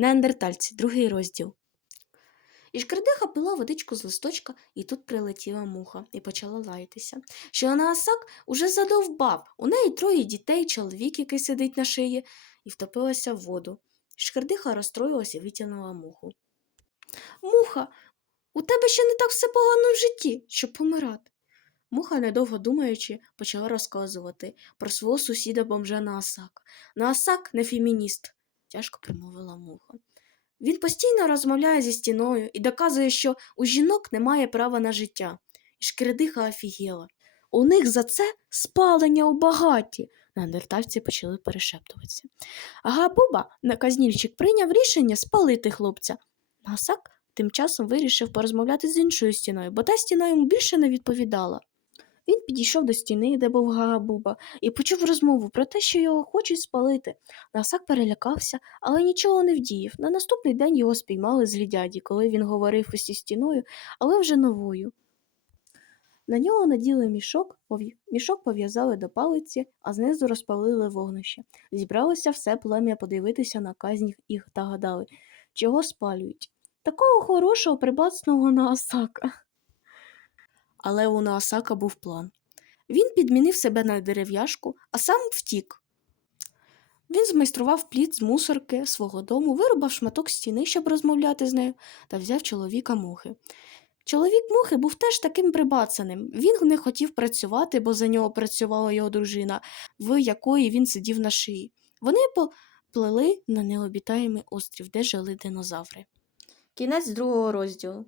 Неандертальці, другий розділ. І шкердиха пила водичку з листочка, і тут прилетіла муха і почала лаятися. Що Наасак уже задовбав. У неї троє дітей, чоловік, який сидить на шиї, і втопилася в воду. Шкердиха розстроїлась і витягнула муху. Муха, у тебе ще не так все погано в житті, щоб помирати. Муха, недовго думаючи, почала розказувати про свого сусіда бомжа Наасак. Наасак не фемініст, тяжко промовила муха. Він постійно розмовляє зі стіною і доказує, що у жінок немає права на життя. І шкердиха офігела. У них за це спалення у багаті. Неандертальці почали перешептуватися. Ага, Буба, наказнільчик, прийняв рішення спалити хлопця. Насак тим часом вирішив порозмовляти з іншою стіною, бо та стіна йому більше не відповідала. Він підійшов до стіни, де був Гагабуба, і почув розмову про те, що його хочуть спалити. Насак перелякався, але нічого не вдіяв. На наступний день його спіймали з дяді, коли він говорив зі стіною, але вже новою. На нього наділи мішок, мішок пов'язали до палиці, а знизу розпалили вогнище. Зібралося все плем'я подивитися на казнь їх та гадали, чого спалюють. Такого хорошого прибацного Наасака. Але у Наасака був план. Він підмінив себе на дерев'яшку, а сам втік. Він змайстрував плід з мусорки свого дому, вирубав шматок стіни, щоб розмовляти з нею, та взяв чоловіка мухи. Чоловік мухи був теж таким прибацаним. Він не хотів працювати, бо за нього працювала його дружина, в якої він сидів на шиї. Вони поплили на необітаємий острів, де жили динозаври. Кінець другого розділу.